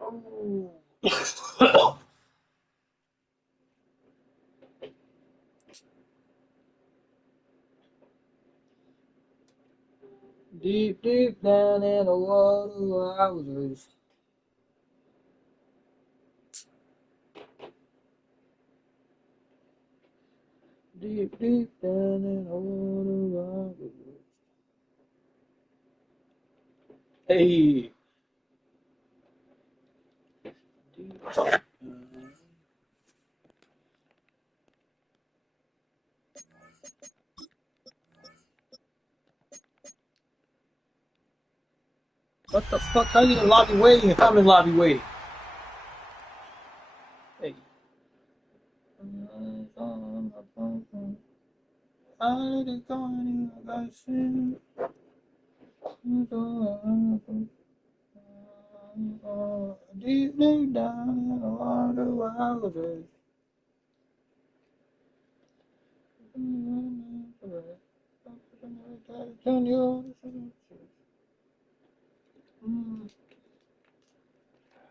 Oh. Deep, deep down in the water, I was raised. Deep, deep down in the water, I was raised. Hey. Deep down. What the fuck? How you in lobby waiting if I'm in lobby waiting? Hey. I did going, I got seen. Deep, deep down in the water, I was raised.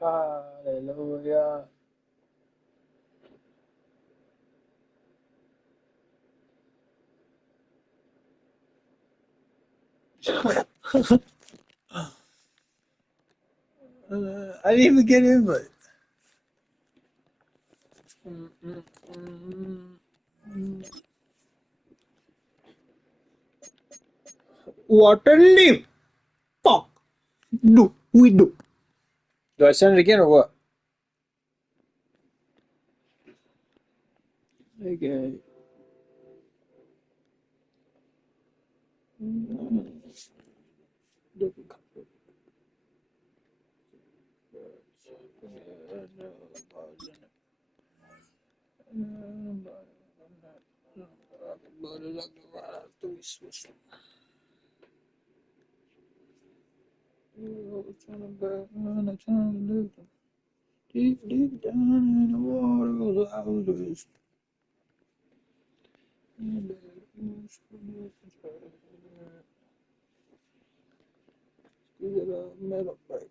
Hallelujah. I didn't even get in, but. Water leaf. Fuck. Do we do? Do I send it again or what? Okay. Deep, deep down in the water, I was metal break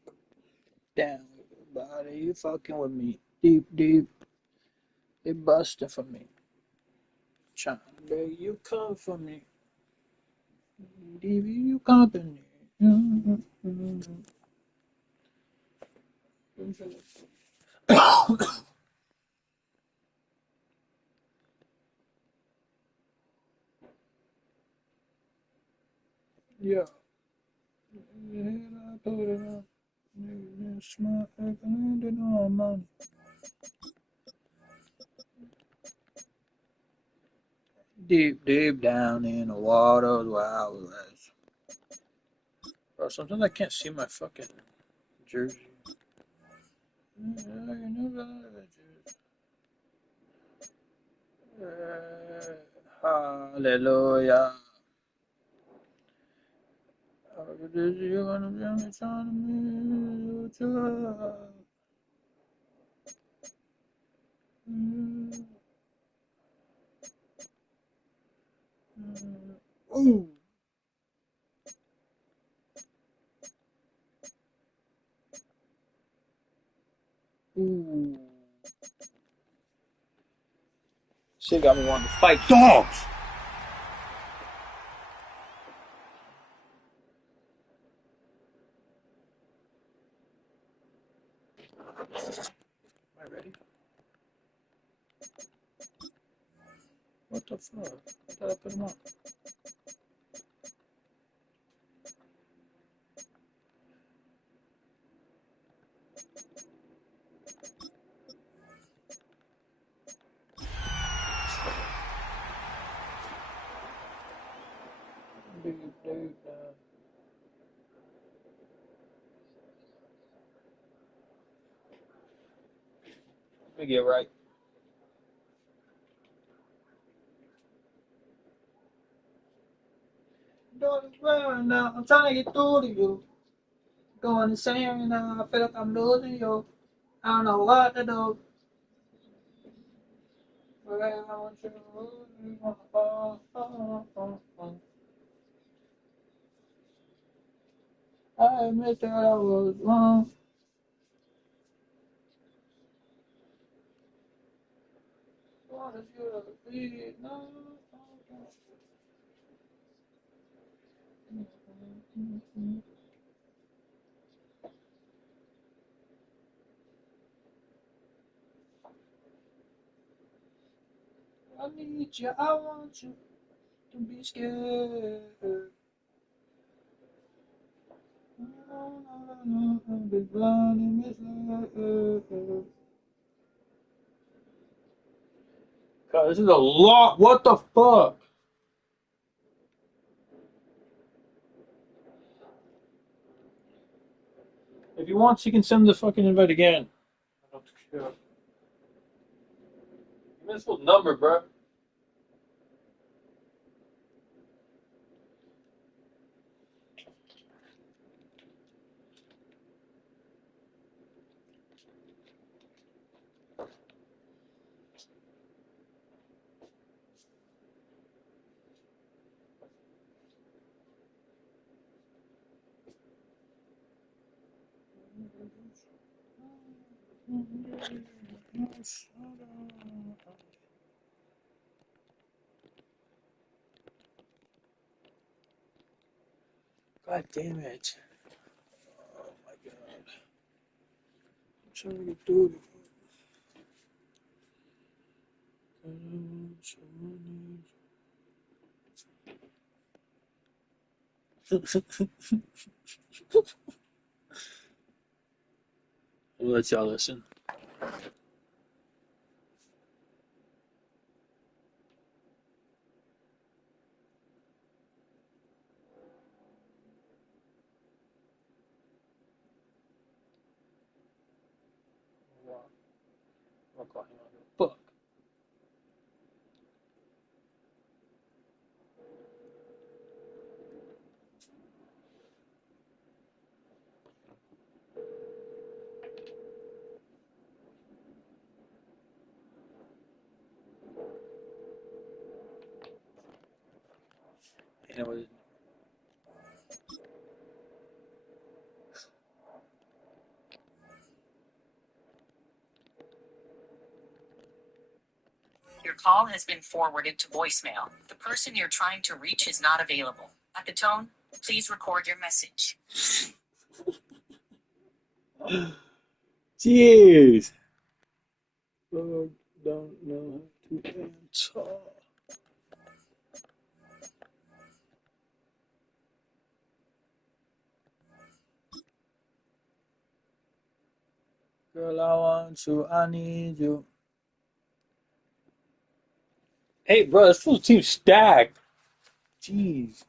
down, everybody. You fucking with me. Deep, deep. They busting for me. Trying to beg you come for me. Give you company. Yeah. I put it on. Smart money. Deep, deep down in the water where I was at. Bro, sometimes I can't see my fucking jersey. Hallelujah. You're gonna be on Ooh. Ooh. Shit got me wanting to fight dogs. Am I ready? What the fuck? I thought I put them on. Deep, deep down. Let me get right. Doing this well now. I'm trying to get through to you. Going insane now. I feel like I'm losing you. I don't know what to do. But I want you to lose. I I admit that I was wrong. Wanted you to be no. I need you. I want you to be scared. Be blind and misled. God, this is a lot. What the fuck? If he wants, he can send the fucking invite again. I don't care. You missed what number, bro? God damn it. Oh my god. I'm trying to get through it. Let y'all listen. Fuck. You know what? Your call has been forwarded to voicemail. The person you're trying to reach is not available. At the tone, please record your message. Jeez. Lord, don't know how to answer. Girl, I want you, I need you. Hey, bro, this full team stacked. Jeez.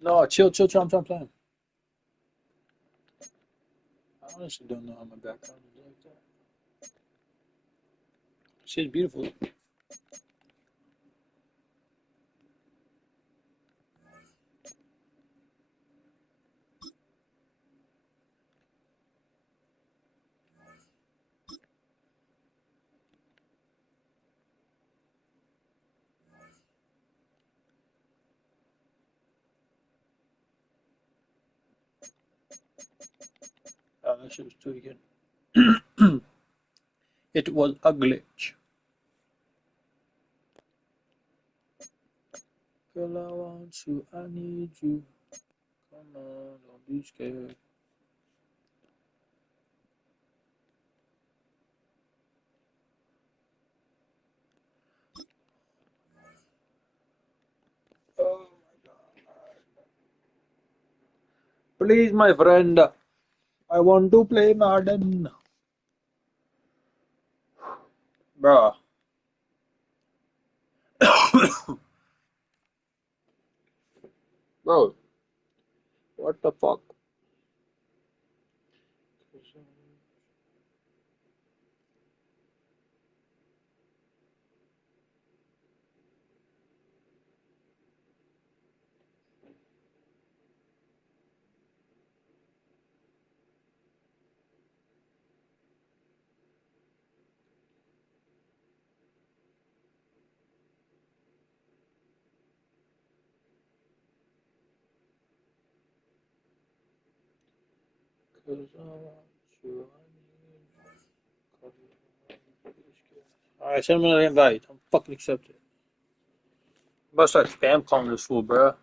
No, chill, chill, chill. I'm playing. I honestly don't know how my background is like that. Shit's beautiful. That shit was tweaking. It was a glitch. Girl, I want you, I need you. Come on, don't be scared. Oh my god. Please, my friend. I want to play Madden. Bruh. Bro, what the fuck? Alright, send me another invite. I'm fucking accepted. I'm about to start spam calling this fool, bro.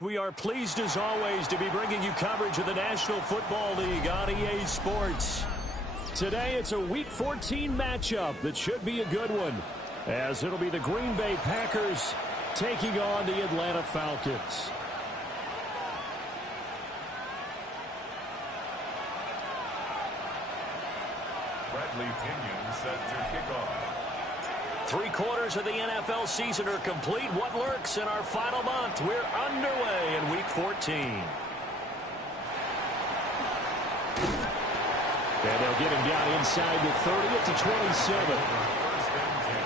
We are pleased as always to be bringing you coverage of the National Football League on EA Sports. Today it's a Week 14 matchup that should be a good one, as it'll be the Green Bay Packers taking on the Atlanta Falcons. Bradley Pinion set to kick off. 3/4 of the NFL season are complete. What lurks in our final month? We're underway in Week 14. And they'll get him down inside the 30 at the 27. First and 10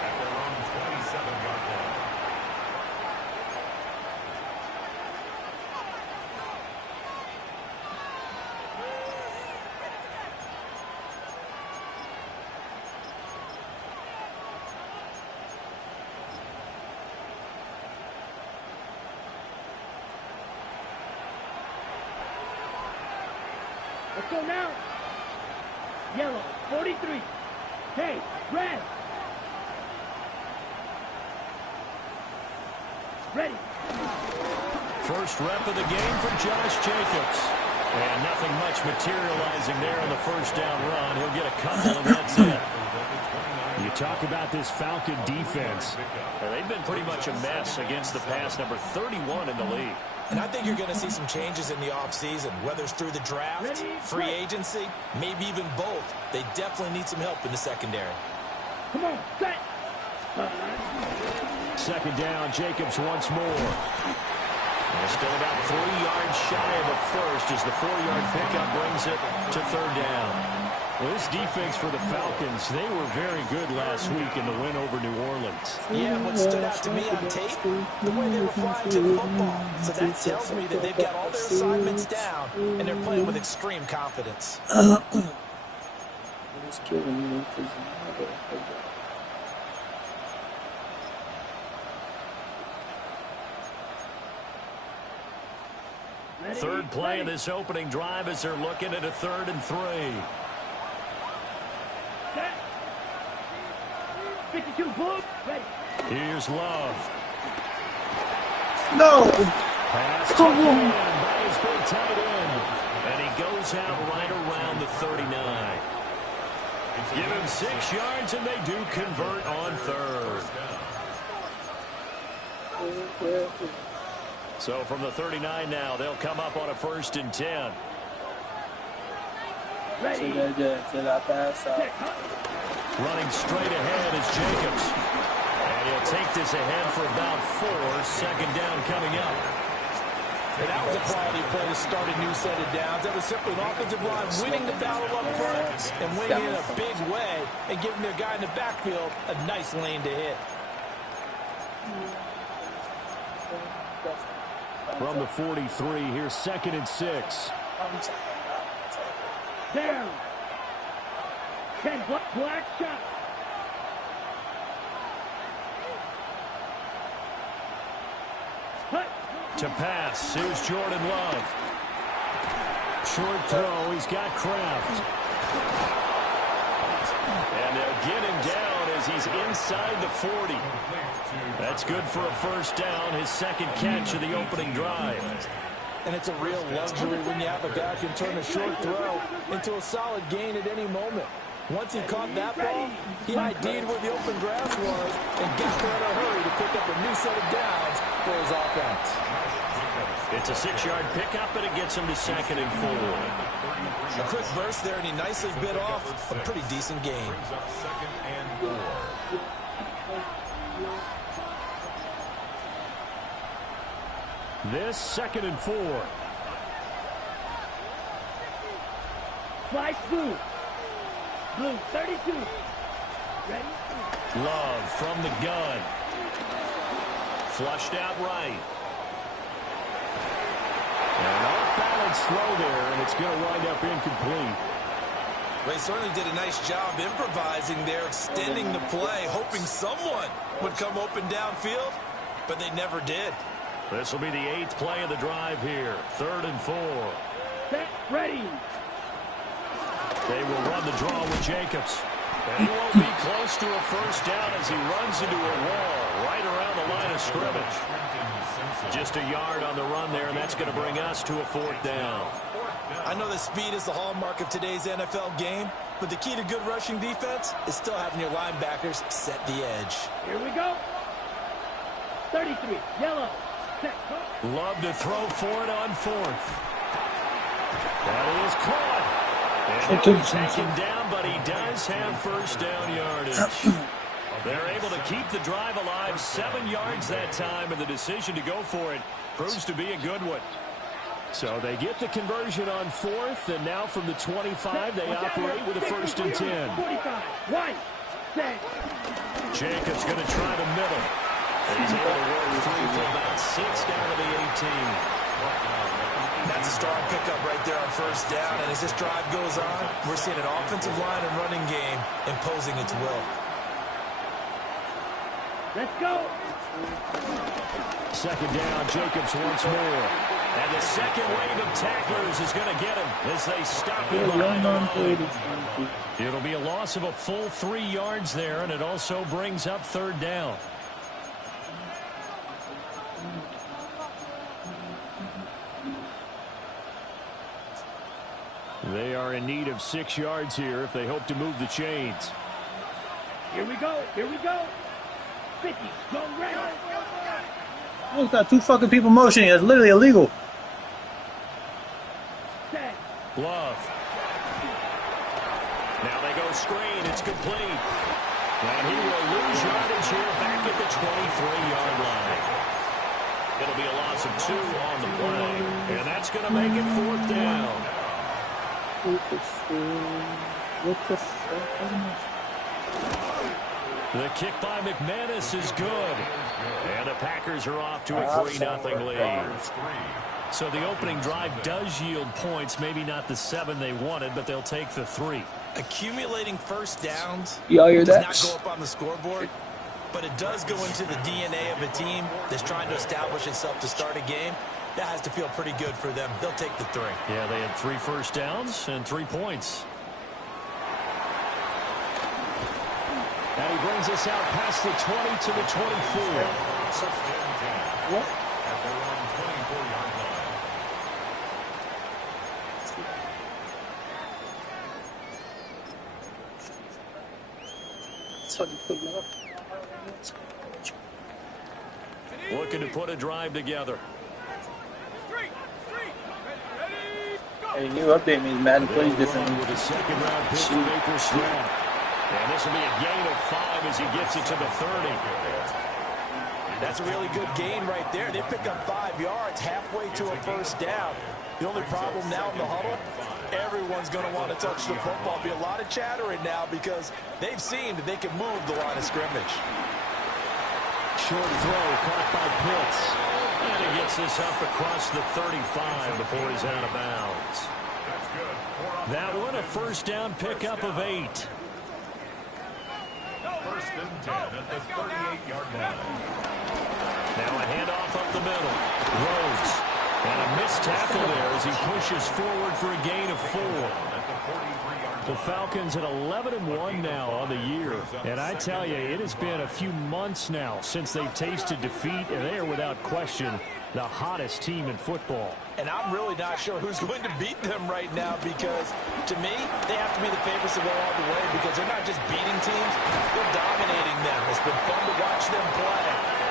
at their own 27-yard line. Let's go now. Yellow, 43. Hey, red. Ready. First rep of the game for Josh Jacobs. And nothing much materializing there on the first down run. He'll get a couple, and that's it. You talk about this Falcon defense. They've been pretty much a mess against the pass, number 31 in the league. And I think you're going to see some changes in the offseason, whether it's through the draft, free agency, maybe even both. They definitely need some help in the secondary. Come on, set. Second down, Jacobs once more. And still about 3 yards shy of a first as the 4-yard pickup brings it to third down. Well, this defense for the Falcons, they were very good last week in the win over New Orleans. Yeah, what stood out to me on tape, the way they were flying to the football. So that tells me that they've got all their assignments down, and they're playing with extreme confidence. Third play of this opening drive as they're looking at a 3rd and 3. 52, boom, ready. Here's Love. No. Pass taken in by his big tight end. And he goes out right around the 39. Give him 6 yards, and they do convert on 3rd. So from the 39 now, they'll come up on a 1st and 10. Ready. Did I pass out? Running straight ahead is Jacobs. And he'll take this ahead for about 4. Second down coming up. And that was a quality play to start a new set of downs. That was simply an offensive line winning the battle up front and winning in a big way and giving their guy in the backfield a nice lane to hit. From the 43, here's 2nd and 6. Down. 10, black shot. Hut. To pass, here's Jordan Love. Short throw, he's got Kraft. And they'll get him down as he's inside the 40. That's good for a first down, his 2nd catch of the opening drive. And it's a real luxury when you have a guy who can turn a short throw into a solid gain at any moment. Once he caught that ball, he ID'd where the open grass was and got there in a hurry to pick up a new set of downs for his offense. It's a 6-yard pickup, and it gets him to 2nd and 4. A quick burst there, and he nicely bit off a pretty decent gain. Second and 4. This 2nd and 4. Flash blue. Blue, 32. Ready? Love from the gun. Flushed out right. An off-balance throw there, and it's going to wind up incomplete. They certainly did a nice job improvising there, extending the play, hoping someone would come open downfield, but they never did. This will be the 8th play of the drive here. 3rd and 4. Set, ready. They will run the draw with Jacobs. And he won't be close to a first down as he runs into a wall right around the line of scrimmage. Just a yard on the run there, and that's going to bring us to a fourth down. I know that speed is the hallmark of today's NFL game, but the key to good rushing defense is still having your linebackers set the edge. Here we go. 33, yellow. Set. Love to throw for it on fourth. That is caught. And he'll be taken down, but he does have first down yardage. They're able to keep the drive alive, 7 yards that time, and the decision to go for it proves to be a good one. So they get the conversion on fourth, and now from the 25, they operate with a 1st and 10. 45, one, set. Jacobs going to try the middle. He's able to work free for about 6 down to the 18. That's a strong pickup right there on first down, and as this drive goes on, we're seeing an offensive line and running game imposing its will. Let's go. 2nd down, Jacobs once more. And the second wave of tacklers is going to get him as they stop him behind the line. It'll be a loss of a full 3 yards there, and it also brings up 3rd down. They are in need of 6 yards here if they hope to move the chains. Here we go. Here we go. 50, go ready. He's got 2 fucking people motioning. That's literally illegal. Set. Love. Now they go screen. It's complete. And he will lose yardage here back at the 23-yard line. It'll be a loss of 2 on the play. And that's going to make it 4th down. What the fuck? The kick by McManus is good. And the Packers are off to a 3-0 lead. So the opening drive does yield points. Maybe not the 7 they wanted, but they'll take the 3. Accumulating first downs Y'all hear does that? not go up on the scoreboard, but it does go into the DNA of a team that's trying to establish itself to start a game. That has to feel pretty good for them. They'll take the 3. Yeah, they had 3 first downs and 3 points. And he brings us out past the 20 to the 24. What? At their own 24-yard line. That's how you put it up. Looking to put a drive together. Hey, you update me, Madden plays differently. With a 2nd-round pick from Baker Stroud. And this will be a gain of 5 as he gets it to the 30. That's a really good gain right there. They pick up 5 yards halfway to a first down. The only problem now in the huddle, everyone's going to want to touch the football. Be a lot of chattering now because they've seen that they can move the line of scrimmage. Short throw caught by Pitts. And he gets this up across the 35 before he's out of bounds. That one, a first down pickup of 8. 1st and 10 at the 38-yard line. Now a handoff up the middle. Rhodes. And a missed tackle there as he pushes forward for a gain of 4. The Falcons at 11-1 now on the year. And I tell you, it has been a few months now since they've tasted defeat, and they are without question the hottest team in football. And I'm really not sure who's going to beat them right now because, to me, they have to be the favorites to go all the way because they're not just beating teams, they're dominating them. It's been fun to watch them play,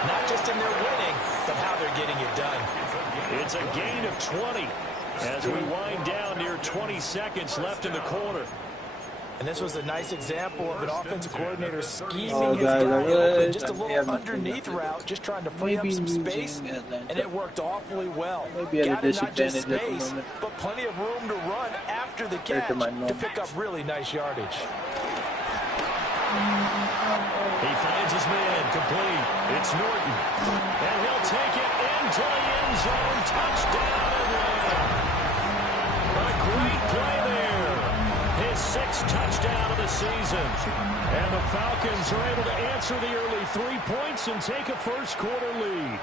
not just in their winning, but how they're getting it done. It's a gain of 20 as we wind down near 20 seconds left in the quarter. And this was a nice example of an offensive coordinator scheming Oh, his guys, guy I open, wish just a I little had my underneath finger. route, just trying to free up Maybe some losing space, Atlanta. and it worked awfully well. Maybe at a Got it not just disadvantage at the space, moment. but plenty of room to run after the Compared catch to my to moment. pick up really nice yardage. He finds his man complete. It's Norton. And he'll take it into the end zone. Touchdown, Atlanta. A great play there. His 6th touchdown of the season. And the Falcons are able to answer the early 3 points and take a first quarter lead.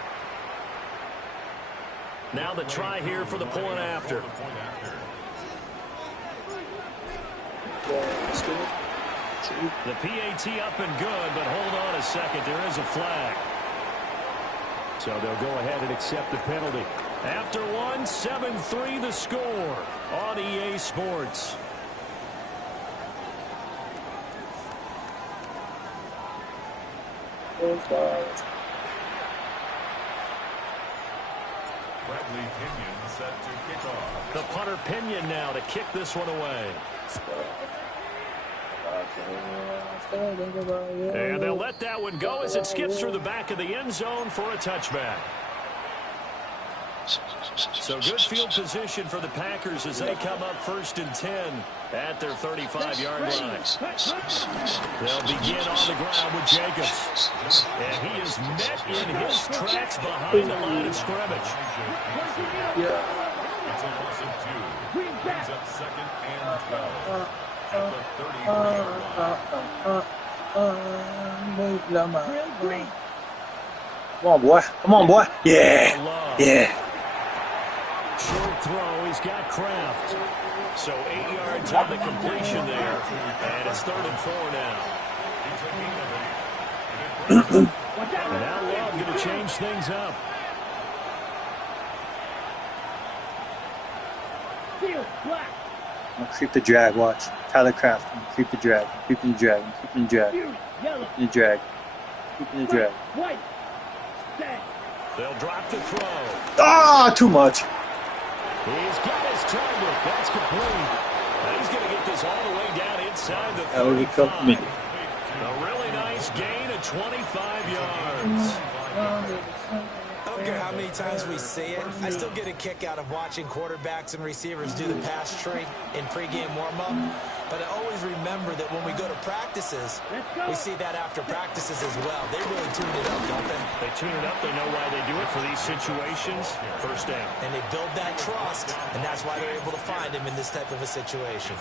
Now the try here for the point after. The PAT up and good, but hold on a second. There is a flag. So they'll go ahead and accept the penalty. After one, 7-3 the score on EA Sports. Bradley Pinion set to kick off. The punter Pinion now to kick this one away. And they'll let that one go as it skips through the back of the end zone for a touchback. So good field position for the Packers as they come up 1st and 10 at their 35-yard line. They'll begin on the ground with Jacobs. And he is met in his tracks behind the line of scrimmage. It's a loss of 2. Brings up 2nd and 12 at the 33-yard line. Come on, boy. Come on, boy. Yeah. Yeah. Short throw, he's got Kraft. So 8 yards on the completion there. And it's 3rd and 4 now. And now Love going to change things up. I'm gonna creep the drag, watch. Tyler Kraft. I'm gonna creep the drag. I'm creeping the drag. I'm creeping the drag. Creeping the drag. Creeping the drag. They'll drop the throw. Ah, too much. He's got his target. That's complete. And he's going to get this all the way down inside the 35. That would be tough for me. A really nice gain of 25 yards. I don't care how many times we see it. I still get a kick out of watching quarterbacks and receivers do the pass tree in pregame warm-up. But I always remember that when we go to practices, we see that after practices as well. They really tune it up, don't they? They tune it up. They know why they do it for these situations. 1st down. And they build that trust, and that's why they're able to find him in this type of a situation.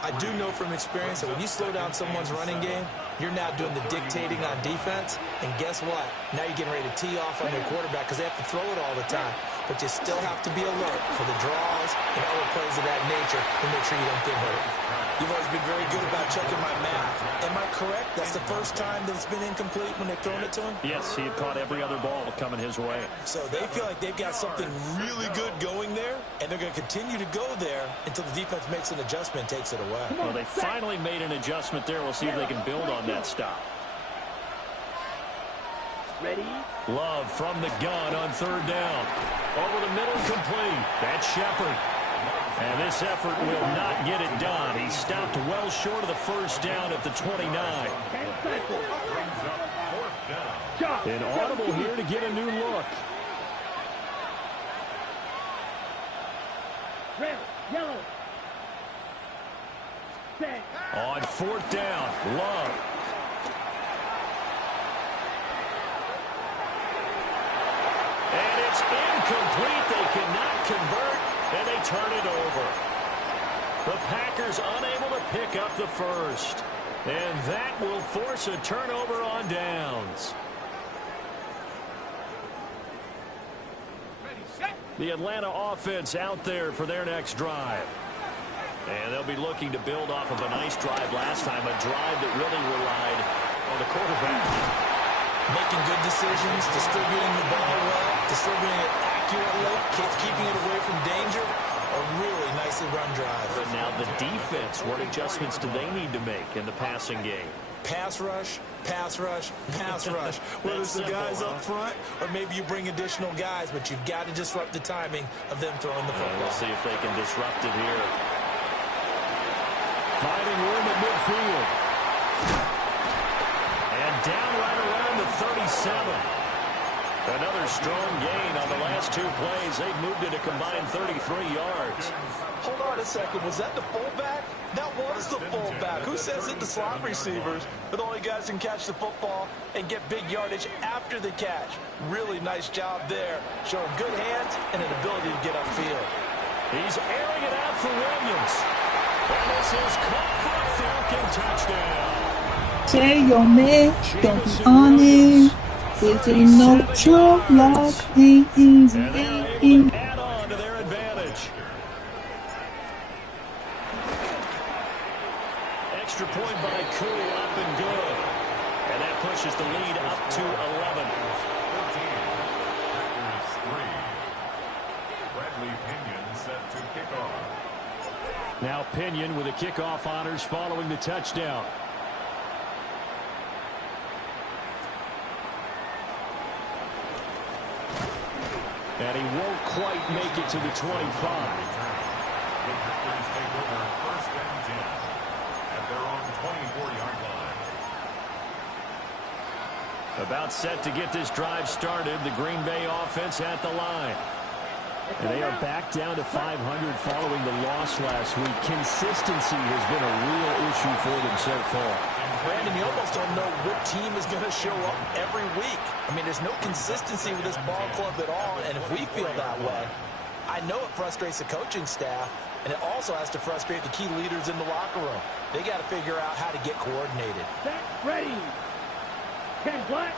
I do know from experience that when you slow down someone's running game, you're now doing the dictating on defense. And guess what? Now you're getting ready to tee off on their quarterback because they have to throw it all the time. But you still have to be alert for the draws and other plays of that nature to make sure you don't get hurt. You've always been very good about checking my math. Am I correct? That's the first time that it's been incomplete when they've thrown it to him? Yes, he had caught every other ball coming his way. So they feel like they've got something really good going there, and they're going to continue to go there until the defense makes an adjustment and takes it away. Well, they finally made an adjustment there. We'll see if they can build on that stop. Ready? Love from the gun on 3rd down. Over the middle, complete. That's Shepard. And this effort will not get it done. He stopped well short of the 1st down at the 29. An audible here to get a new look. Red, yellow. Set. On 4th down, Love. And it's incomplete. They cannot convert, and they turn it over. The Packers unable to pick up the 1st. And that will force a turnover on downs. The Atlanta offense out there for their next drive. And they'll be looking to build off of a nice drive last time, a drive that really relied on the quarterback. Making good decisions, distributing the ball well, distributing it accurately, keeping it away from danger. A really nicely run drive. But now the defense, what adjustments do they need to make in the passing game? Pass rush, pass rush, pass rush. Whether it's the guys up front or maybe you bring additional guys, but you've got to disrupt the timing of them throwing the football. We'll see if they can disrupt it here. Finding room at midfield. And down right around the 37. Another strong gain on the last 2 plays. They've moved it a combined 33 yards. Hold on a second. Was that the fullback? That was the fullback. Who says that the slot receivers are the only guys who can catch the football and get big yardage after the catch? Really nice job there. Showing good hands and an ability to get upfield. He's airing it out for Williams. And this is caught for a Falcon touchdown. Say your man, don't be on it. There's no trouble like the easy. And they're able to add on to their advantage. extra point by Koo, up and good. And that pushes the lead up to 11. Packers 3. Bradley Pinion set to kick off. Now Pinion with the kickoff honors following the touchdown. And he won't quite make it to the 25. The Packers take over 1st and 10 at their own 24-yard line. About set to get this drive started. The Green Bay offense at the line. And they are back down to 500 following the loss last week. Consistency has been a real issue for them so far. Brandon, you almost don't know what team is going to show up every week. I mean, there's no consistency with this ball club at all, and if we feel that way, I know it frustrates the coaching staff, and it also has to frustrate the key leaders in the locker room. They got to figure out how to get coordinated. Set, ready. 10 black.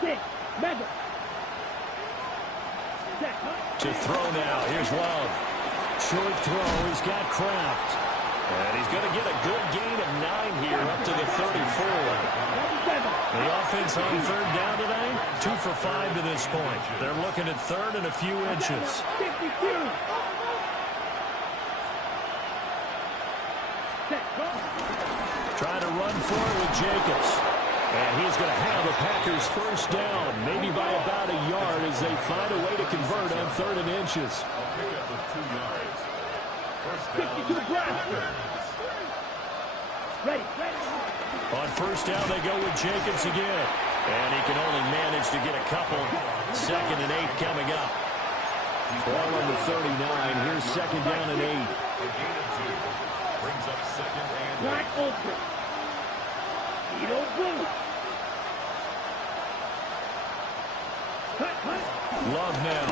6, mega. Set, To throw now. Here's Love. Short throw. He's got Kraft. And he's going to get a good gain of 9 here up to the 34. The offense on 3rd down tonight, 2 for 5 to this point. They're looking at 3rd and a few inches. 52. Set, go. Trying to run for it with Jacobs. And he's going to have a Packers 1st down, maybe by about a yard as they find a way to convert on 3rd and inches. I'll pick up with 2 yards. 1st down. 52 ground. Ready, ready. On 1st down, they go with Jacobs again. And he can only manage to get a couple. 2nd and 8 coming up. Ball on the 39. Here's 2nd down and 8. A gain of 2. Brings up 2nd and 8. Black ultra. Edo blue. Cut, cut. Love now.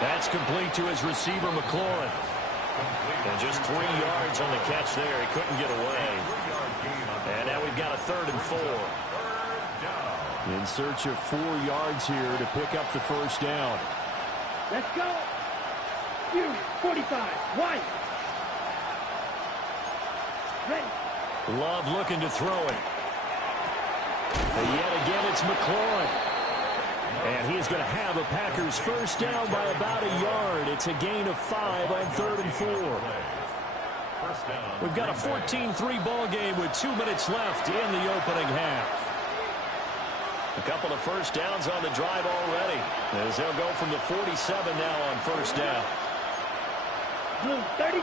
That's complete to his receiver, McLaurin. And just 3 yards on the catch there. He couldn't get away. And now we've got a 3rd and 4. In search of 4 yards here to pick up the 1st down. Let's go. You, 45. White. Ready. Love looking to throw it. And yet again, it's McLaurin. And he is going to have a Packers 1st down by about a yard. It's a gain of 5 on 3rd and 4. We've got a 14-3 ball game with 2 minutes left in the opening half. A couple of 1st downs on the drive already, as they'll go from the 47 now on 1st down. Blue, 32.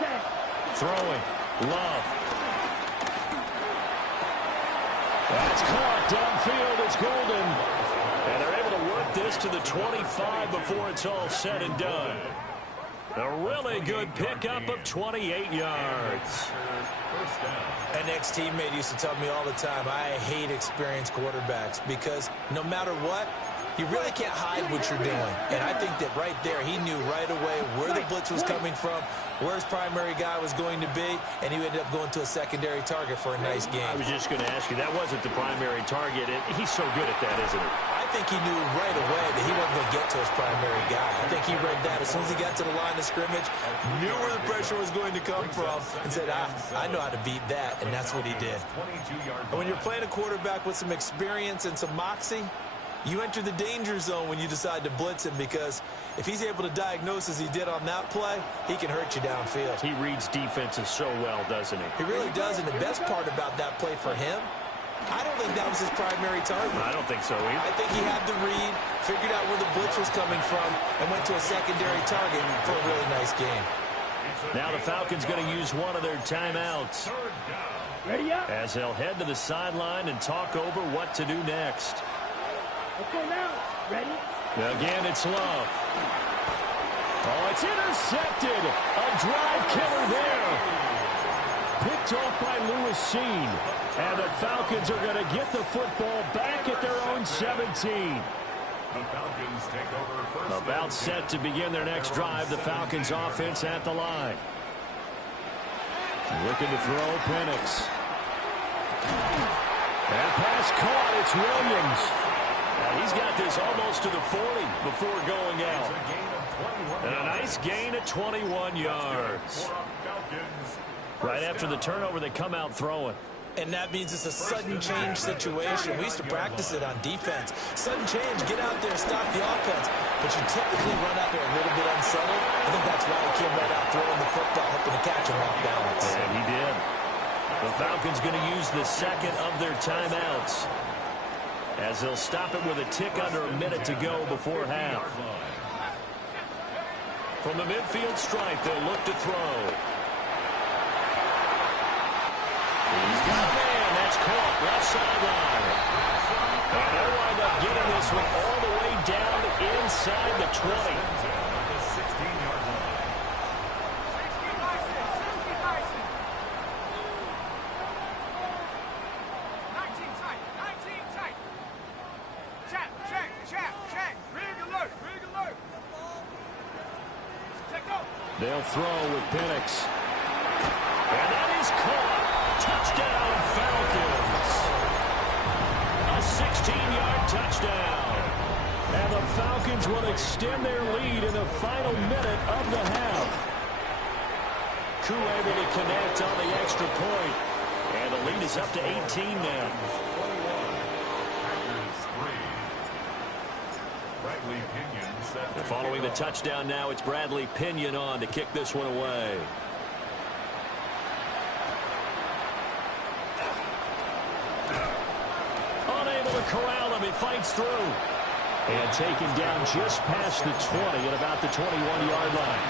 Set. Throwing. Love. That's caught downfield. It's Golden. And they're able to work this to the 25 before it's all said and done. A really good pickup of 28 yards. An ex-teammate used to tell me all the time, I hate experienced quarterbacks because no matter what, you really can't hide what you're doing. And I think that right there, he knew right away where the blitz was coming from, where his primary guy was going to be, and he ended up going to a secondary target for a nice game. I was just going to ask you, that wasn't the primary target. He's so good at that, isn't he? I think he knew right away that he wasn't going to get to his primary guy. I think he read that as soon as he got to the line of scrimmage, knew where the pressure was going to come from, and said, I know how to beat that, and that's what he did. And when you're playing a quarterback with some experience and some moxie, you enter the danger zone when you decide to blitz him, because if he's able to diagnose as he did on that play, he can hurt you downfield. He reads defenses so well, doesn't he? He really does, and the best part about that play for him, I don't think that was his primary target. I don't think so either. I think he had the read, figured out where the blitz was coming from, and went to a secondary target for a really nice game. Now the Falcons going to use one of their timeouts, Ready up. as they'll head to the sideline and talk over what to do next. Let's go now. Ready? Again, it's Love. Oh, it's intercepted. A drive killer there. Picked off by Lewis Cine. And the Falcons are going to get the football back at their own 17. The Falcons take over 1st. About set to begin their next drive. The Falcons offense at the line. Looking to throw Penix. And pass caught. It's Williams. And he's got this almost to the 40 before going out. It's gain of 21 yards. Right after the turnover, they come out throwing. And that means it's a sudden change situation. We used to practice it on defense. Sudden change, get out there, stop the offense. But you typically run out there a little bit unsettled. I think that's why he came right out throwing the football, hoping to catch him off balance. And he did. The Falcons going to use the second of their timeouts, as they'll stop it with a tick under a minute to go before half. From the midfield stripe, they'll look to throw. He's got a man. That's caught left sideline. And they'll wind up getting this one all the way down inside the 20. The 16-yard line. They'll throw with Penix. And that is caught. Touchdown, Falcons. A 16-yard touchdown. And the Falcons will extend their lead in the final minute of the half. Koo able to connect on the extra point. And the lead is up to 18 now. Following the touchdown now, it's Bradley Pinion on to kick this one away. Unable to corral him, he fights through. And taken down just past the 20 at about the 21-yard line.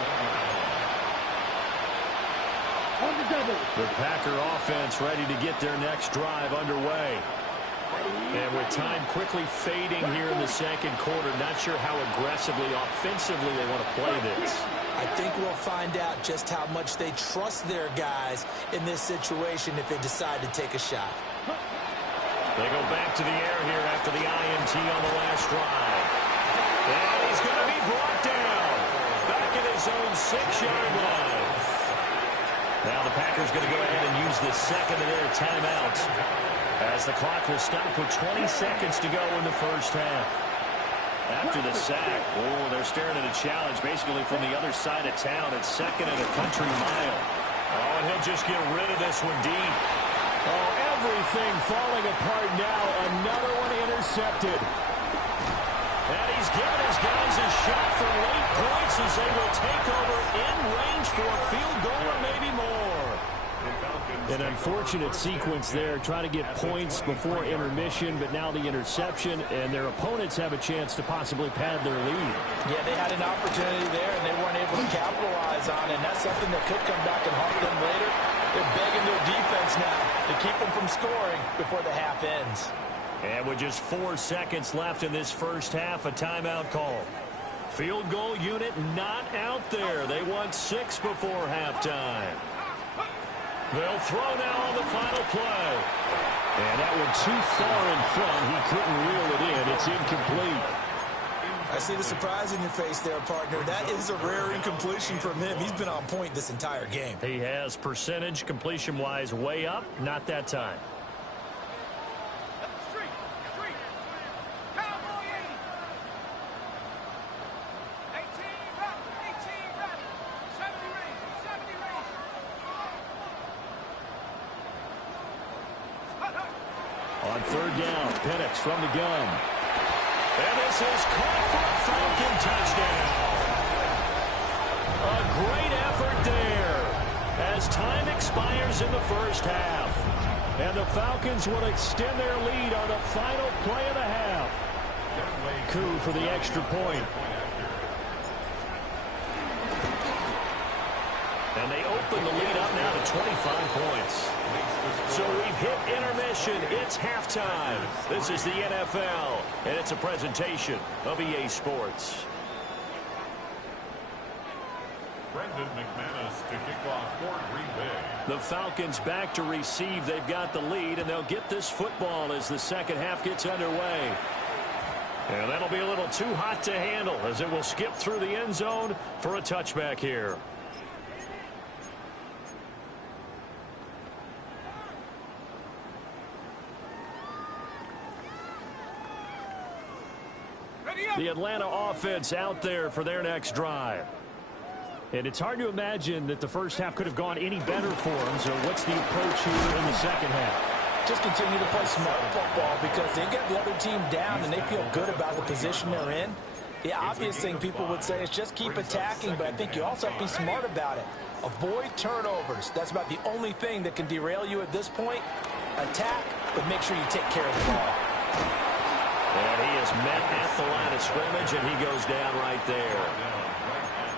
On the double. The Packer offense ready to get their next drive underway. And with time quickly fading here in the second quarter, not sure how aggressively, offensively they want to play this. I think we'll find out just how much they trust their guys in this situation if they decide to take a shot. They go back to the air here after the INT on the last drive. And he's going to be brought down. Back at his own 6-yard line. Now the Packers going to go ahead and use the second of their timeouts, as the clock will stop with 20 seconds to go in the first half. After the sack, they're staring at a challenge basically from the other side of town. It's second and a country mile. And he'll just get rid of this one deep. Everything falling apart now. Another one intercepted. And he's giving his guys a shot for late points as they will take over in range for a field goal or maybe more. An unfortunate sequence there, trying to get points before intermission, but now the interception, and their opponents have a chance to possibly pad their lead. Yeah, they had an opportunity there, and they weren't able to capitalize on it, and that's something that could come back and haunt them later. They're begging their defense now to keep them from scoring before the half ends. And with just 4 seconds left in this first half, a timeout call. Field goal unit not out there. They want 6 before halftime. They'll throw now on the final play. And that one too far in front. He couldn't reel it in. It's incomplete. I see the surprise in your face there, partner. That is a rare incompletion from him. He's been on point this entire game. He has percentage completion-wise way up. Not that time. On third down, Penix from the gun. And this is caught for a Falcon touchdown. A great effort there as time expires in the first half. And the Falcons will extend their lead on the final play of the half. Koo for the extra point. And they open the lead up now to 25 points. So we've hit intermission. It's halftime. This is the NFL, and it's a presentation of EA Sports. Brendan McManus to kick off for Green Bay. The Falcons back to receive. They've got the lead, and they'll get this football as the second half gets underway. And that'll be a little too hot to handle as it will skip through the end zone for a touchback here. The Atlanta offense out there for their next drive. And it's hard to imagine that the first half could have gone any better for them. So what's the approach here in the second half? Just continue to play smart football because they get the other team down and they feel good about the position they're in. The obvious thing people would say is just keep attacking, but I think you also have to be smart about it. Avoid turnovers. That's about the only thing that can derail you at this point. Attack, but make sure you take care of the ball. And he is met at the line of scrimmage, and he goes down right there.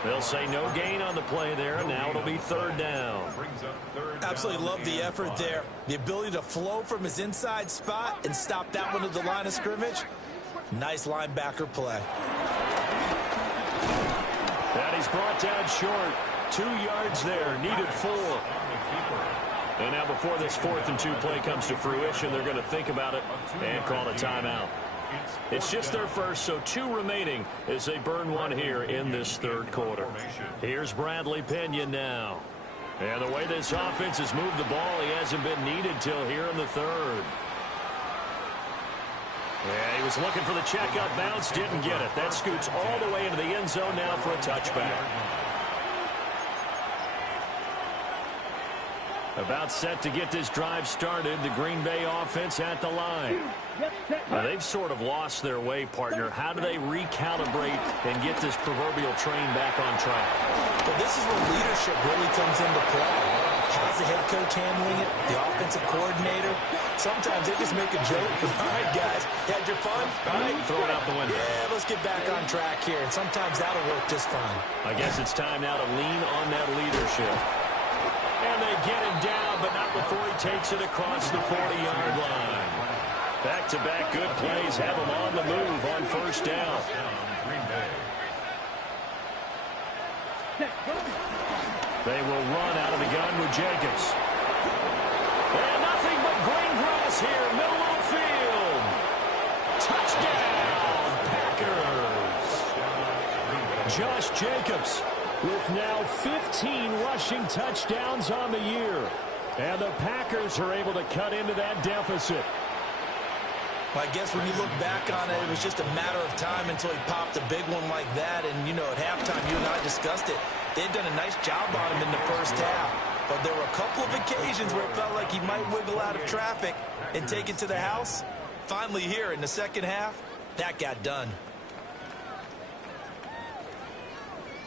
They'll say no gain on the play there, and now it'll be third down. Absolutely love the effort there. The ability to flow from his inside spot and stop that one at the line of scrimmage. Nice linebacker play. And he's brought down short. 2 yards there, needed 4. And now before this 4th and 2 play comes to fruition, they're going to think about it and call a timeout. It's just their first, so 2 remaining as they burn one here in this third quarter. Here's Bradley Pinion now. And the way this offense has moved the ball, he hasn't been needed till here in the third. Yeah, he was looking for the checkup bounce, didn't get it. That scoots all the way into the end zone now for a touchback. About set to get this drive started, the Green Bay offense at the line. Now, they've sort of lost their way, partner. How do they recalibrate and get this proverbial train back on track? Well, this is where leadership really comes into play. How's the head coach handling it? The offensive coordinator? Sometimes they just make a joke. All right, guys, had your fun? All right, throw it out the window. Yeah, let's get back on track here. And sometimes that'll work just fine. I guess it's time now to lean on that leadership. And they get him down, but not before he takes it across the 40-yard line. Back-to-back good plays have him on the move on first down. They will run out of the gun with Jacobs. And nothing but green grass here, middle of the field. Touchdown, Packers. Josh Jacobs with now 15 rushing touchdowns on the year. And the Packers are able to cut into that deficit. Well, I guess when you look back on it, it was just a matter of time until he popped a big one like that. And, you know, at halftime, you and I discussed it. They'd done a nice job on him in the first half. But there were a couple of occasions where it felt like he might wiggle out of traffic and take it to the house. Finally here in the second half, that got done.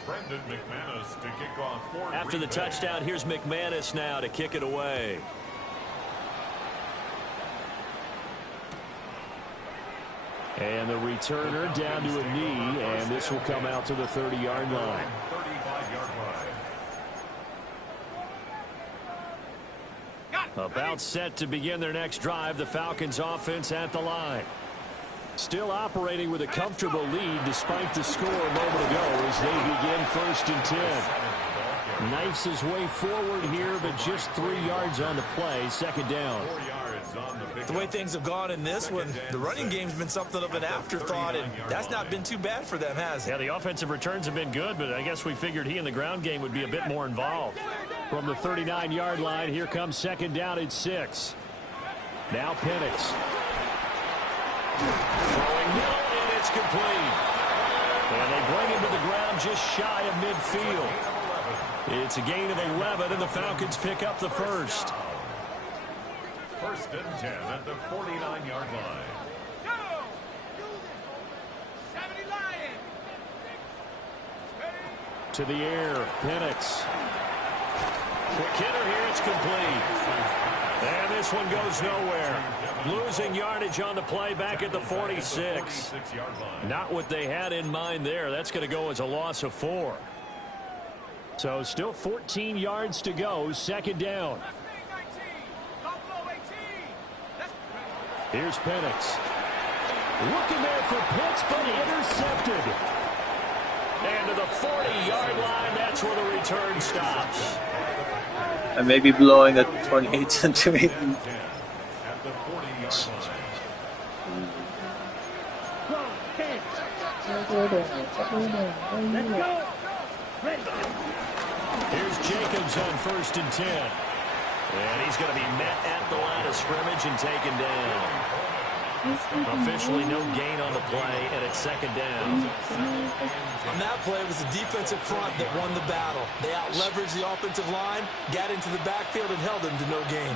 Brendan McManus to kick off for After the touchdown, here's McManus now to kick it away. And the returner down to a knee, and this will come out to the 30-yard line. 35-yard line. About set to begin their next drive, the Falcons offense at the line. Still operating with a comfortable lead despite the score a moment ago as they begin 1st and 10. Knifes his way forward here, but just 3 yards on the play, 2nd down. 4 yards on the The way things have gone in this one, the running game's been something of an afterthought, and that's not been too bad for them, has it? Yeah, the offensive returns have been good, but I guess we figured he in the ground game would be a bit more involved. From the 39-yard line, here comes 2nd down at 6. Now Penix. Throwing middle, and it's complete. And they bring him to the ground just shy of midfield. It's a gain of 11, and the Falcons pick up the first. 1st and 10 at the 49-yard line. To the air, Penix. Quick hitter here, it's complete. And this one goes nowhere. Losing yardage on the play back at the 46. Not what they had in mind there. That's going to go as a loss of 4. So still 14 yards to go, 2nd down. Here's Penix. Looking there for Pitts, but intercepted. And to the 40-yard line, that's where the return stops. I may be blowing at 28 centimeters. At the 40-yard line. Here's Jacobs on 1st and 10. And he's going to be met at the line of scrimmage and taken down. Officially no gain on the play, and it's second down. On that play, it was the defensive front that won the battle. They out-leveraged the offensive line, got into the backfield, and held them to no gain.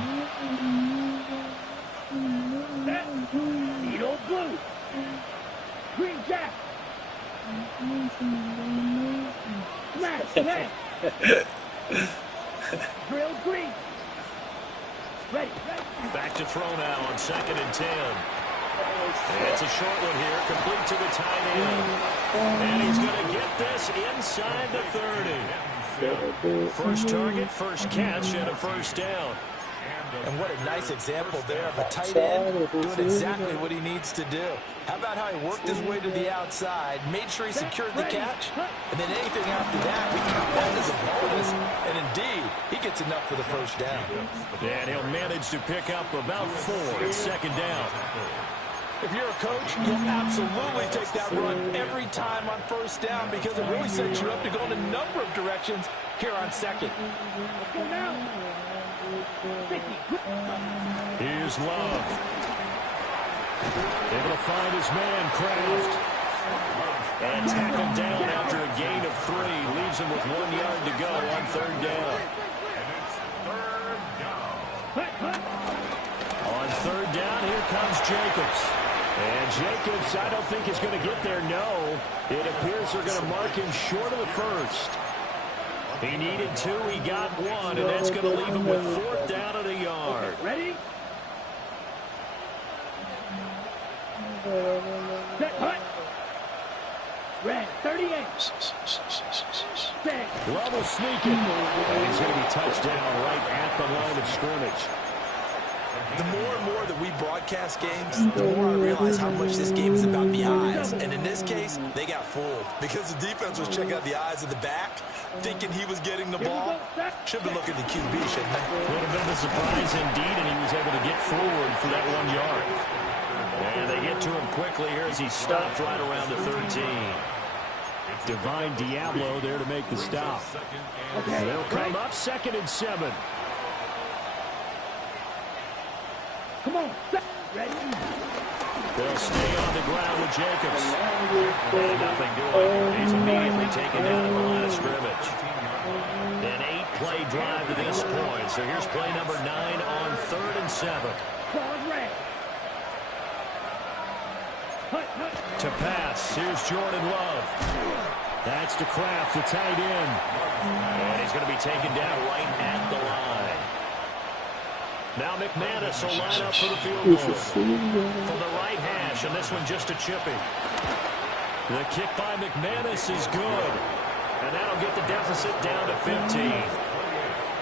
Need old blue. Green Jack. Smash, smash. Drill green. Ready. Back to throw now on 2nd and 10. It's a short one here, complete to the tight end. And he's going to get this inside the 30. First target, first catch, and a first down. And what a nice example there of a tight end doing exactly what he needs to do. How about how he worked his way to the outside, made sure he secured the catch, and then anything after that, we count that as a bonus. And indeed, he gets enough for the first down. And he'll manage to pick up about 4 at second down. If you're a coach, you'll absolutely take that run every time on first down because it really sets you up to go in a number of directions here on second. Let's go now. 50. Here's Love. Able to find his man, Kraft. And tackled down after a gain of 3. Leaves him with 1 yard to go on third down. On third down, here comes Jacobs. And Jacobs, I don't think is going to get there, no. It appears they're going to mark him short of the first. He needed 2, he got 1, and that's going to leave him with 4th down and a yard. Ready? Set, hut. Red, 38. Set. Love sneaking. And he's going to be touched down right at the line of scrimmage. The more and more that we broadcast games, the more I realize how much this game is about the eyes. And in this case, they got fooled because the defense was checking out the eyes of the back, thinking he was getting the ball. Should have been looking at the QB, shouldn't they? Would have been a surprise indeed, and he was able to get forward for that 1 yard. And they get to him quickly here as he stopped right around the 13. Divine Diablo there to make the stop. They'll come up 2nd and 7. Come on. Ready? They'll stay on the ground with Jacobs. And nothing doing. He's immediately taken down at the line of scrimmage. An 8-play drive to this point. So here's play number 9 on 3rd and 7. To pass. Here's Jordan Love. That's to Kraft, the tight end. And he's going to be taken down right at the line. Now McManus will line up for the field goal. From the right hash, and this one just a chipping. The kick by McManus is good. And that'll get the deficit down to 15.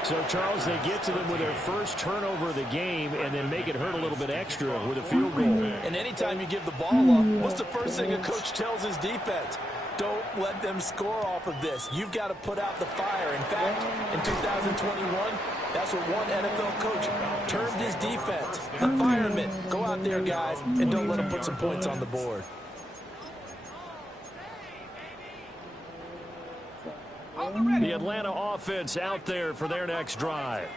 So, Charles, they get to them with their first turnover of the game and then make it hurt a little bit extra with a field goal. And anytime you give the ball up, what's the first thing a coach tells his defense? Don't let them score off of this. You've got to put out the fire. In fact, in 2021, that's what one NFL coach termed his defense. The firemen. Go out there, guys, and don't let them put some points on the board. The Atlanta offense out there for their next drive.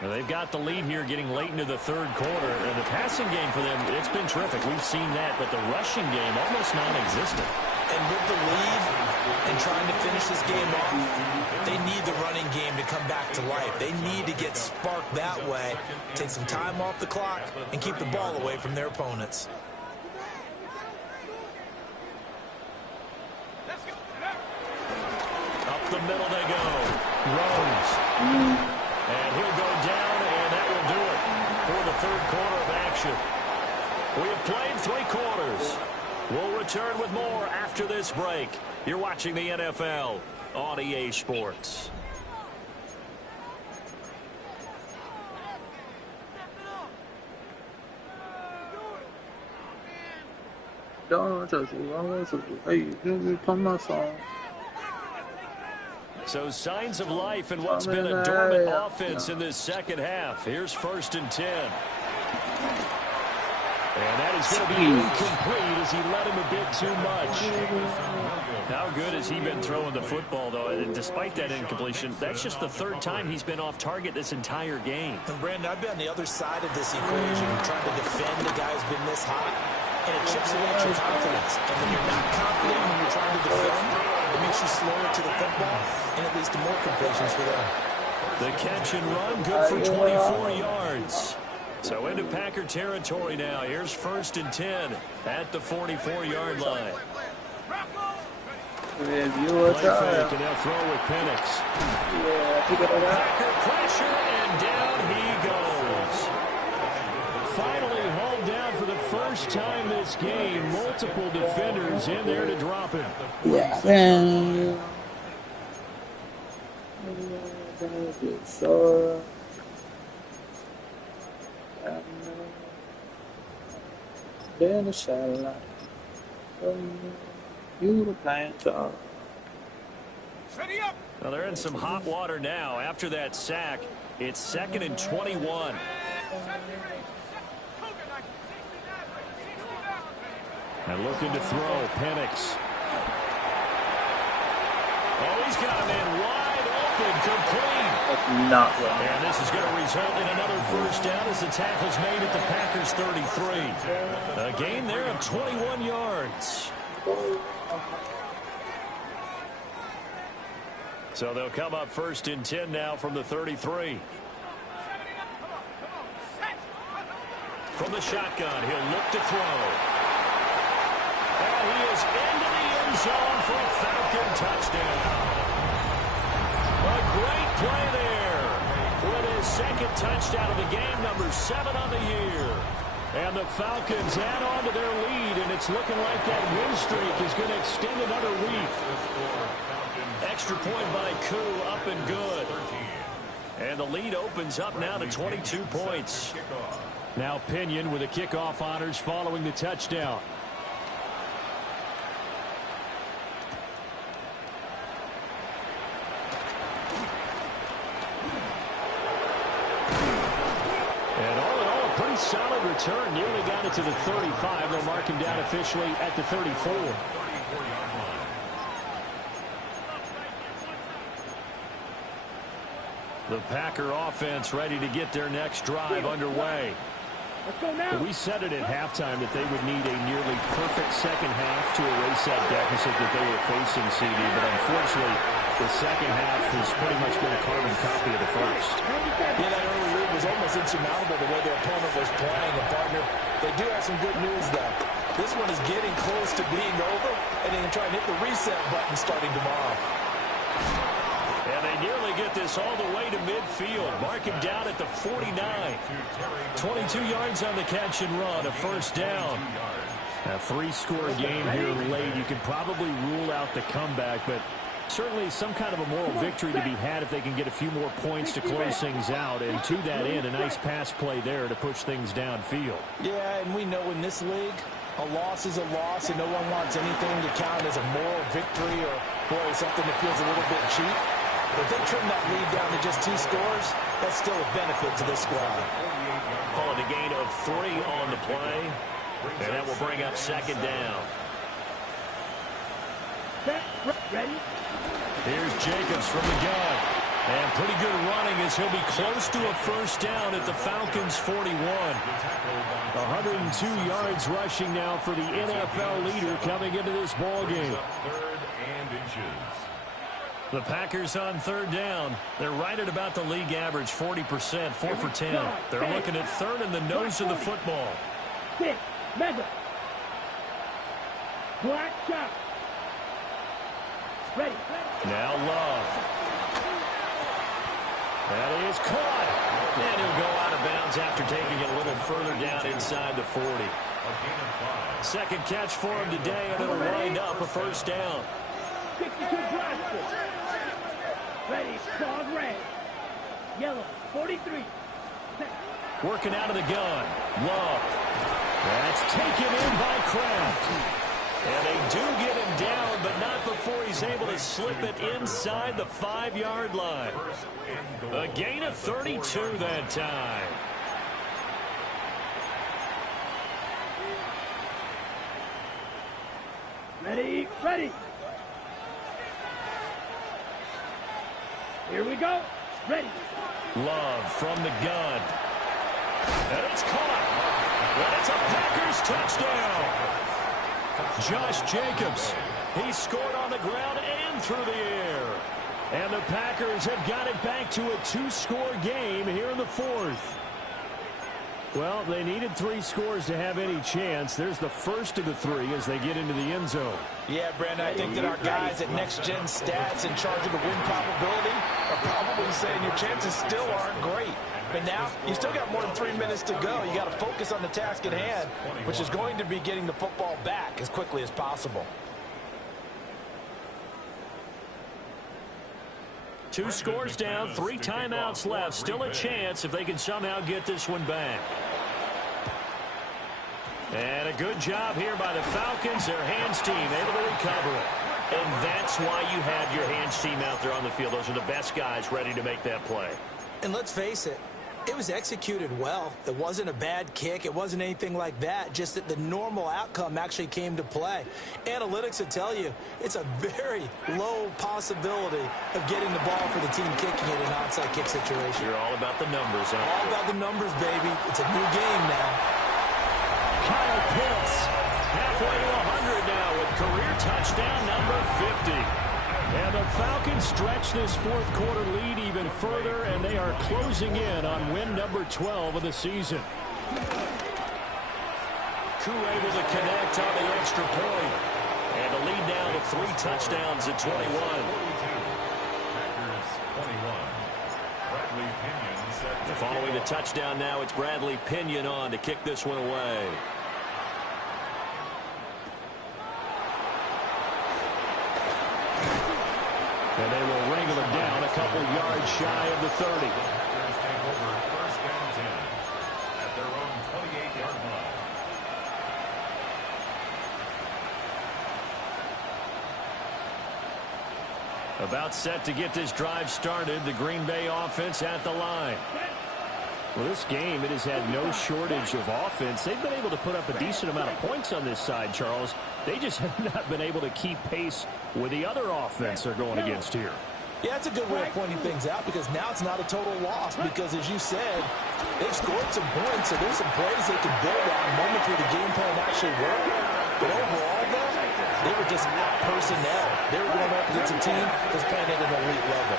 Now, they've got the lead here getting late into the third quarter. And the passing game for them, it's been terrific. We've seen that. But the rushing game, almost non-existent. And with the lead and trying to finish this game off, they need the running game to come back to life. They need to get sparked that way, take some time off the clock, and keep the ball away from their opponents. Up the middle they go. Rose. And he'll go down, and that will do it for the third quarter of action. We have played 3 quarters. We'll return with more after this break. You're watching the NFL on EA Sports. So signs of life in what's been a dormant offense in this second half. Here's 1st and 10. And that is going to be incomplete as he let him a bit too much. How good has he been throwing the football, though? And despite that incompletion, that's just the third time he's been off target this entire game. And, Brandon, I've been on the other side of this equation, trying to defend a guy who's been this hot, and it chips away at your confidence. And when you're not confident when you're trying to defend, it makes you slower to the football, and it leads to more completions for them. The catch and run, good for 24 yards. So into Packer territory now. Here's 1st and 10 at the 44-yard line. Play fake, and they'll throw with Penix. Packer pressure, and down he goes. Finally hauled down for the first time this game. Multiple defenders in there to drop him. Yeah, man. So, then the satellite. You the planter. Well, they're in some hot water now. After that sack, it's 2nd and 21. And looking to throw, Penix. Oh, he's got a man wide open, complete. That's not right. And this is going to result in another first down as the tackle's made at the Packers' 33. A gain there of 21 yards. So they'll come up 1st and 10 now from the 33. From the shotgun, he'll look to throw. And he is into the end zone for a Falcon touchdown. A great play there with his 2nd touchdown of the game, number 7 on the year. And the Falcons add on to their lead, and it's looking like that win streak is going to extend another week. Extra point by Koo, up and good. And the lead opens up now to 22 points. Now Pinion with the kickoff honors following the touchdown. Solid return, nearly got it to the 35. They'll mark him down officially at the 34. The Packer offense ready to get their next drive underway. We said it at halftime that they would need a nearly perfect second half to erase that deficit that they were facing, CD, but unfortunately the second half has pretty much been a carbon copy of the first. Yeah, that early lead was almost insurmountable the way their opponent was playing. And, partner, they do have some good news, though. This one is getting close to being over, and they can try and hit the reset button starting tomorrow. And they nearly get this all the way to midfield. Mark him down at the 49. 22 yards on the catch and run, a first down. A 3-score game here late. You can probably rule out the comeback, but certainly some kind of a moral victory to be had if they can get a few more points to close things out. And to that end, a nice pass play there to push things downfield. Yeah, and we know in this league, a loss is a loss, and no one wants anything to count as a moral victory or, boy, something that feels a little bit cheap. If they trim that lead down to just 2 scores, that's still a benefit to this squad. Call it a gain of 3 on the play, and that will bring up 2nd down. Ready? Here's Jacobs from the gun. And pretty good running as he'll be close to a first down at the Falcons' 41. 102 yards rushing now for the NFL leader coming into this ballgame. 3rd and inches. The Packers on 3rd down. They're right at about the league average, 40%, 4 for 10. They're looking at 3rd in the nose of the football. 6, mega. Black shot. Ready. Now Love. That is caught. And he'll go out of bounds after taking it a little further down inside the 40. 2nd catch for him today, and it'll wind up a first down. 62 Bradford. Ready, dog red. Yellow, 43. Working out of the gun. Love. That's taken in by Kraft. And they do get him down, but not before he's able to slip it inside the 5-yard line. A gain of 32 that time. Ready, ready. Here we go. Ready. Love from the gun. And it's caught. And it's a Packers touchdown. Josh Jacobs. He scored on the ground and through the air. And the Packers have got it back to a 2-score game here in the fourth. Well, they needed 3 scores to have any chance. There's the first of the 3 as they get into the end zone. Yeah, Brandon, I think that our guys at Next Gen Stats in charge of the win probability are probably saying your chances still aren't great. But now, you still got more than 3 minutes to go. You got to focus on the task at hand, which is going to be getting the football back as quickly as possible. 2 scores down, 3 timeouts left. Still a chance if they can somehow get this one back. And a good job here by the Falcons. Their hands team able to recover it. And that's why you have your hands team out there on the field. Those are the best guys ready to make that play. And let's face it, it was executed well. It wasn't a bad kick. It wasn't anything like that. Just that the normal outcome actually came to play. Analytics will tell you it's a very low possibility of getting the ball for the team kicking it in an onside kick situation. You're all about the numbers, huh? All about the numbers, baby. It's a new game now. Kyle Pitts, halfway to 100 now with career touchdown number 50. And the Falcons stretch this fourth quarter lead even further, and they are closing in on win number 12 of the season. Koo able to connect on the extra point. And the lead now to 3 touchdowns at 21. Following the touchdown now, it's Bradley Pinion on to kick this one away. And they will wrangle him down a couple yards shy of the 30. About set to get this drive started. The Green Bay offense at the line. Well, this game, it has had no shortage of offense. They've been able to put up a decent amount of points on this side, Charles. They just have not been able to keep pace with the other offense they're going against here. Yeah, it's a good way of pointing things out because now it's not a total loss because, as you said, they've scored some points, so there's some plays they can build on, moments where the game plan actually worked. But overall, though, they were just out personnel. They were going up against a team that's playing at an elite level.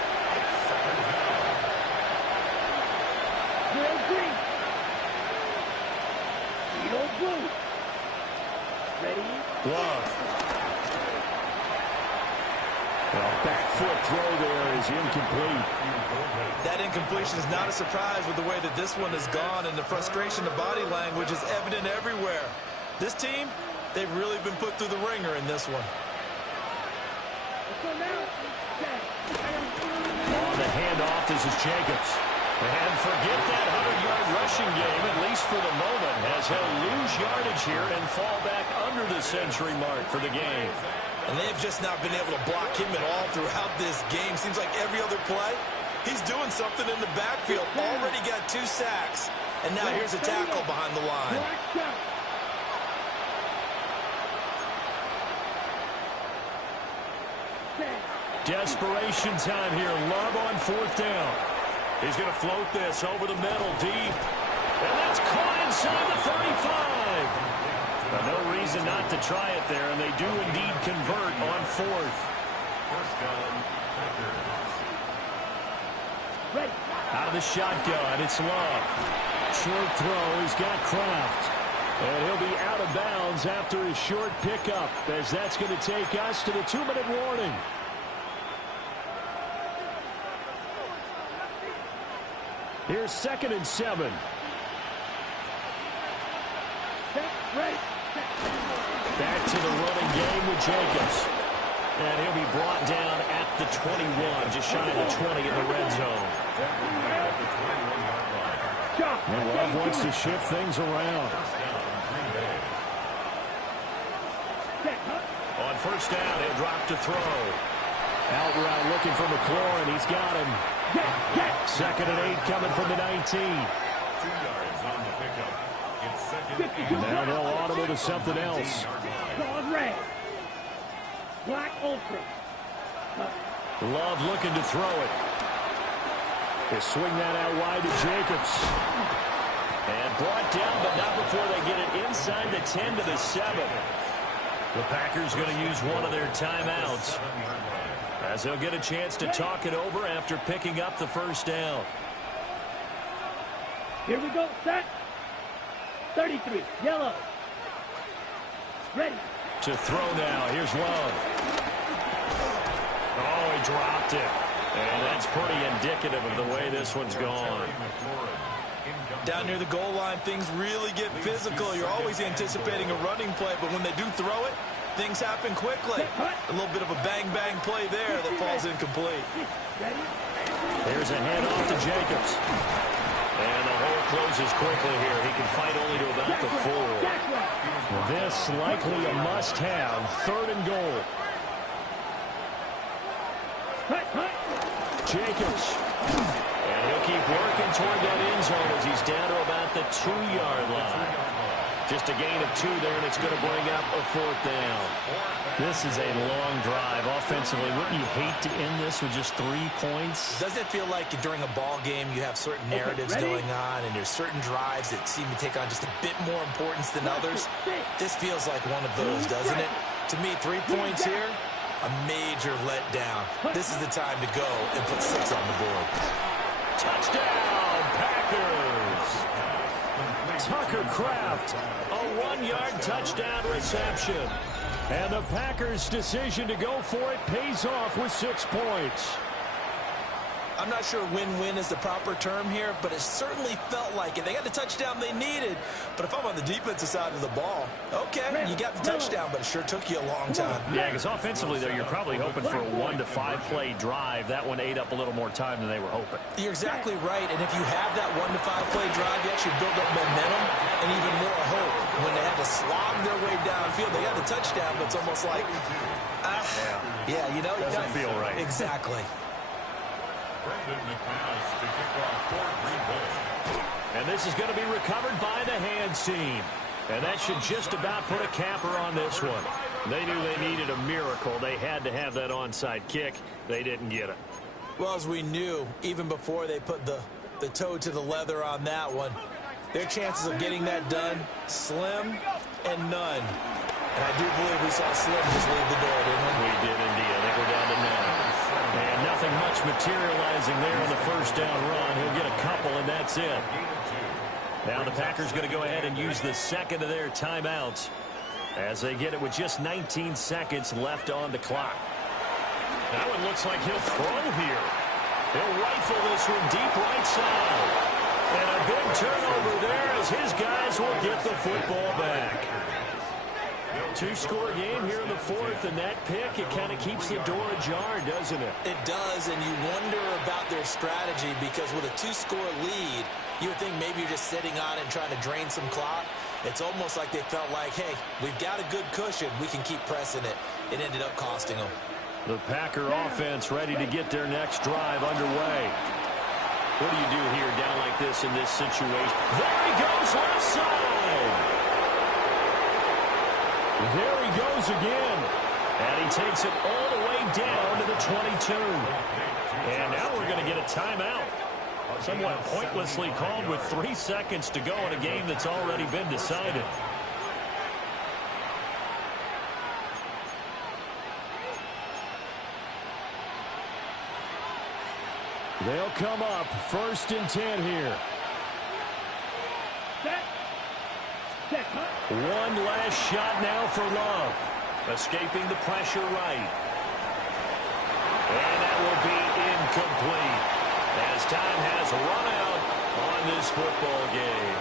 Love. Well, back foot throw there is incomplete. That incompletion is not a surprise with the way that this one has gone, and the frustration of body language is evident everywhere. This team, they've really been put through the ringer in this one. On the handoff, this is Jacobs. And forget that 100-yard rushing game, at least for the moment, as he'll lose yardage here and fall back under the century mark for the game. And they've just not been able to block him at all throughout this game. Seems like every other play, he's doing something in the backfield. Already got 2 sacks, and now here's a tackle behind the line. Desperation time here. Love on 4th down. He's going to float this over the middle, deep. And that's caught inside the 35. Now, no reason not to try it there, and they do indeed convert on 4th. Out of the shotgun, it's Love. Short throw, he's got Kraft. And he'll be out of bounds after his short pickup, as that's going to take us to the 2-minute warning. Here's 2nd and 7. Back to the running game with Jacobs. And he'll be brought down at the 21, just shy of the 20 in the red zone. And Love wants to shift things around. On 1st down, he'll drop to throw. Out route looking for McLaurin. He's got him. 2nd and 8 coming from the 19. 2 yards on the pickup. It's 2nd and 8. Now they'll audible to something else. Black Ultra. Love looking to throw it. They swing that out wide to Jacobs. And brought down, but not before they get it inside the 10 to the 7. The Packers going to use one of their timeouts, as they'll get a chance to talk it over after picking up the first down. Here we go, set. 33, yellow. Ready. To throw now. Here's Love. Oh, he dropped it. And that's pretty indicative of the way this one's gone. Down near the goal line, things really get physical. You're always anticipating a running play, but when they do throw it, things happen quickly. A little bit of a bang-bang play there that falls incomplete. Here's a handoff to Jacobs. And the hole closes quickly here. He can fight only to about the 4. This likely a must-have. 3rd and goal. Jacobs. And he'll keep working toward that end zone as he's down to about the 2-yard line. Just a gain of 2 there, and it's going to bring up a 4th down. This is a long drive offensively. Wouldn't you hate to end this with just 3 points? Doesn't it feel like during a ball game you have certain narratives going on, and there's certain drives that seem to take on just a bit more importance than others? This feels like one of those, doesn't it? To me, 3 points here, a major letdown. This is the time to go and put 6 on the board. Touchdown, Packers! Tucker Kraft, a 1-yard touchdown reception. And the Packers' decision to go for it pays off with 6 points. I'm not sure win-win is the proper term here, but it certainly felt like it. They got the touchdown they needed. But if I'm on the defensive side of the ball, okay, you got the touchdown, but it sure took you a long time. Yeah, because offensively, though, you're probably hoping for a 1 to 5 play drive. That one ate up a little more time than they were hoping. You're exactly right, and if you have that 1 to 5 play drive, you actually build up momentum and even more hope. When they had to slog their way downfield, they got the touchdown, but it's almost like, yeah, you know, doesn't feel right. Exactly. And this is going to be recovered by the hands team. And that should just about put a capper on this one. They knew they needed a miracle. They had to have that onside kick. They didn't get it. Well, as we knew, even before they put the toe to the leather on that one, their chances of getting that done, slim and none. And I do believe we saw Slim just leave the door, didn't we? We did indeed. I think we're down to 9. And nothing much materializing there on the first down run. He'll get a couple, and that's it. Now the Packers going to go ahead and use the second of their timeouts as they get it with just 19 seconds left on the clock. Now it looks like he'll throw here. He'll rifle this one deep right side. And a big turnover there as his guys will get the football back. 2-score game here in the 4th, and that pick, it kind of keeps the door ajar, doesn't it? It does, and you wonder about their strategy because with a 2-score lead, you would think maybe you're just sitting on it and trying to drain some clock. It's almost like they felt like, hey, we've got a good cushion. We can keep pressing it. It ended up costing them. The Packer offense ready to get their next drive underway. What do you do here down like this in this situation? There he goes, left side. There he goes again. And he takes it all the way down to the 22. And now we're going to get a timeout. Somewhat pointlessly called with 3 seconds to go in a game that's already been decided. They'll come up 1st and 10 here. One last shot now for Love. Escaping the pressure right. And that will be incomplete as time has run out on this football game.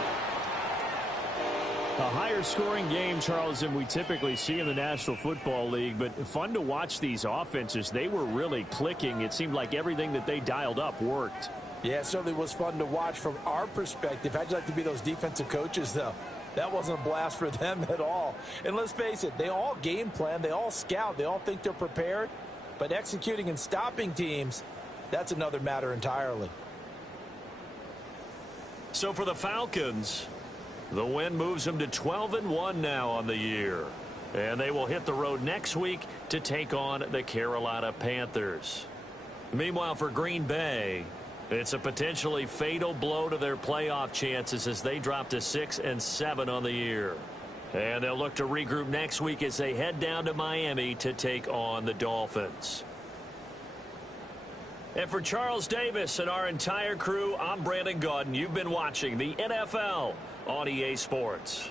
A higher scoring game, Charles, than we typically see in the National Football League, but fun to watch these offenses. They were really clicking. It seemed like everything that they dialed up worked. Yeah, it certainly was fun to watch from our perspective. How'd you like to be those defensive coaches, though? That wasn't a blast for them at all. And let's face it, they all game plan, they all scout, they all think they're prepared. But executing and stopping teams, that's another matter entirely. So for the Falcons, the win moves them to 12-1 now on the year. And they will hit the road next week to take on the Carolina Panthers. Meanwhile, for Green Bay, it's a potentially fatal blow to their playoff chances as they drop to 6-7 on the year. And they'll look to regroup next week as they head down to Miami to take on the Dolphins. And for Charles Davis and our entire crew, I'm Brandon Gaudin. You've been watching the NFL on EA Sports.